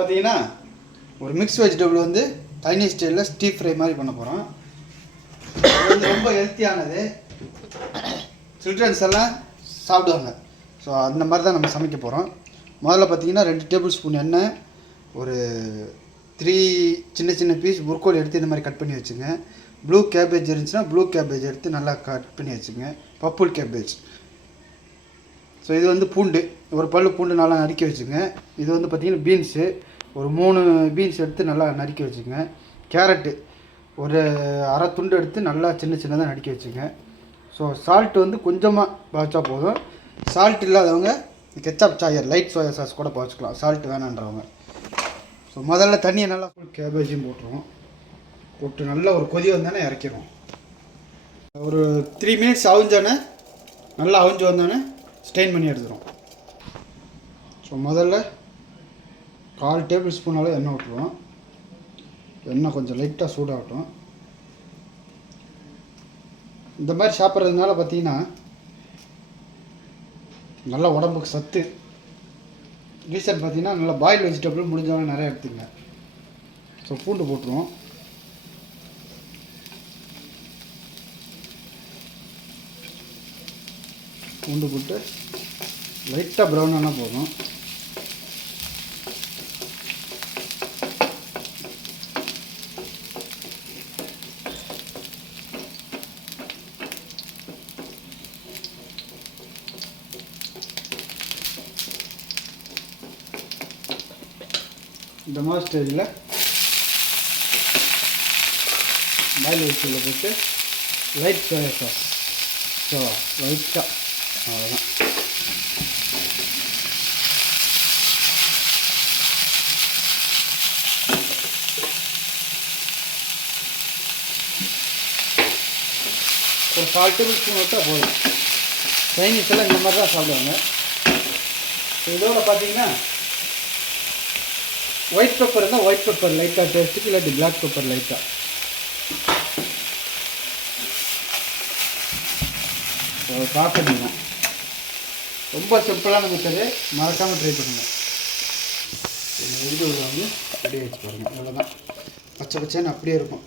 பார்த்தீங்கன்னா ஒரு mix vegetable வந்து சைனீஸ் ஸ்டைலில் ஸ்டீப் ஃப்ரை மாதிரி பண்ண போகிறோம். இது வந்து ரொம்ப ஹெல்த்தியானது, சில்ட்ரன்ஸ் எல்லாம் சாப்பிடுவாங்க. ஸோ அந்த மாதிரி தான் நம்ம சமைக்க போகிறோம். முதல்ல பார்த்தீங்கன்னா 2 டேபிள் ஸ்பூன் எண்ணெய், ஒரு 3 சின்ன சின்ன பீஸ் புரோக்கோலி எடுத்து இந்த மாதிரி கட் பண்ணி வச்சுங்க. ப்ளூ கேபேஜ் இருந்துச்சுன்னா ப்ளூ கேபேஜ் எடுத்து நல்லா கட் பண்ணி வச்சுங்க. Purple cabbage. ஸோ இது வந்து பூண்டு, ஒரு பல்லு பூண்டு நல்லா நறுக்கி வச்சுங்க. இது வந்து பார்த்திங்கன்னா பீன்ஸு, ஒரு 3 பீன்ஸ் எடுத்து நல்லா நறுக்கி வச்சுங்க. கேரட்டு ஒரு அரை துண்டு எடுத்து நல்லா சின்ன சின்னதாக நறுக்கி வச்சுங்க. ஸோ சால்ட்டு வந்து கொஞ்சமாக வச்சா போதும். சால்ட் இல்லாதவங்க கெச்சாப் சாயர் லைட் சோயா சாஸ் கூட வச்சுக்கலாம், சால்ட் வேணான்றவங்க. ஸோ முதல்ல தண்ணியை நல்லா கேபேஜையும் போட்டுருவோம். போட்டு நல்லா ஒரு கொதி வந்தானே இறக்கிடுவோம். ஒரு 3 மினிட்ஸ் அவிஞ்சோன்னே, நல்லா அவிஞ்சு வந்தோடனே ஸ்டெயின் பண்ணி எடுத்துரும். ஸோ முதல்ல 1/4 டேபிள் ஸ்பூன் அளவு எண்ணெய் விட்டுருவோம். எண்ணெய் கொஞ்சம் லைட்டாக சூடாகட்டும். இந்த மாதிரி சாப்பிட்றதுனால பார்த்தீங்கன்னா நல்லா உடம்புக்கு சத்து. ரீசன் பார்த்தீங்கன்னா நல்லா பாயில் வெஜிடபிள் முடிஞ்சவங்க நிறையா எடுத்துங்க. ஸோ பூண்டு போட்டுருவோம். பூண்டு போட்டு லைட்டாக ப்ரௌன் ஆனால் போதும். இந்த மாதிரி ஸ்டேஜில் பாயில் வெஜிடபிள் போட்டு லைட் சோயா சாஸ். ஸோ லைட்டாக அவ்வளோதான். ஒரு 4 டேபிள் ஸ்பூன் விட்டால் போதும். சைனீஸ் எல்லாம் இந்த மாதிரி தான் சாப்பிடுவாங்க. இதோட பார்த்தீங்கன்னா ஒயிட் பெப்பர் இருந்தால் ஒயிட் பெப்பர் லைட்டாக டேஸ்ட்டுக்கு, இல்லாட்டி பிளாக் பெப்பர் லைட்டாக. பார்க்கணும். ரொம்ப சிம்பிளான மெத்தடு, மறக்காமல் ட்ரை பண்ணுங்கள். வெஜிடபிள் வந்து ரெடி ஆகிடுச்சு பாருங்கள். அவ்வளோதான், பச்சை பச்சைன்னு அப்படியே இருக்கும்.